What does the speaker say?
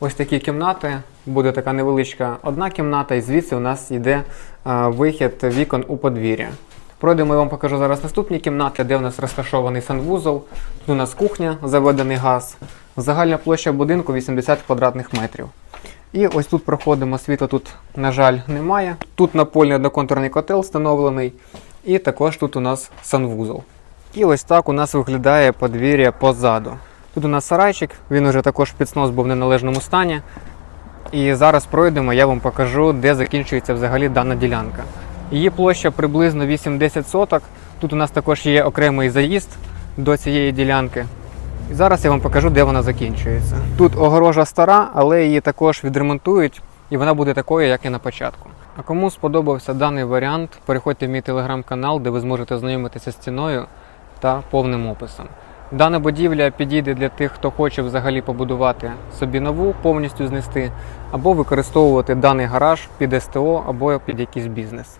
Ось такі кімнати. Буде така невеличка одна кімната, і звідси у нас йде е, вихід вікон у подвір'я. Пройдемо, я вам покажу зараз наступні кімнати, де у нас розташований санвузол. Тут у нас кухня, заведений газ. Загальна площа будинку 80 квадратних метрів. І ось тут проходимо, світла тут, на жаль, немає. Тут напольний одноконтурний котел встановлений. І також тут у нас санвузол. І ось так у нас виглядає подвір'я позаду. Тут у нас сарайчик, він уже також під снос був в неналежному стані. І зараз пройдемо, я вам покажу, де закінчується взагалі дана ділянка. Її площа приблизно 8-10 соток. Тут у нас також є окремий заїзд до цієї ділянки. І зараз я вам покажу, де вона закінчується. Тут огорожа стара, але її також відремонтують, і вона буде такою, як і на початку. А кому сподобався даний варіант, переходьте в мій телеграм-канал, де ви зможете ознайомитися з ціною та повним описом. Дана будівля підійде для тих, хто хоче взагалі побудувати собі нову, повністю знести, або використовувати даний гараж під СТО або під якийсь бізнес.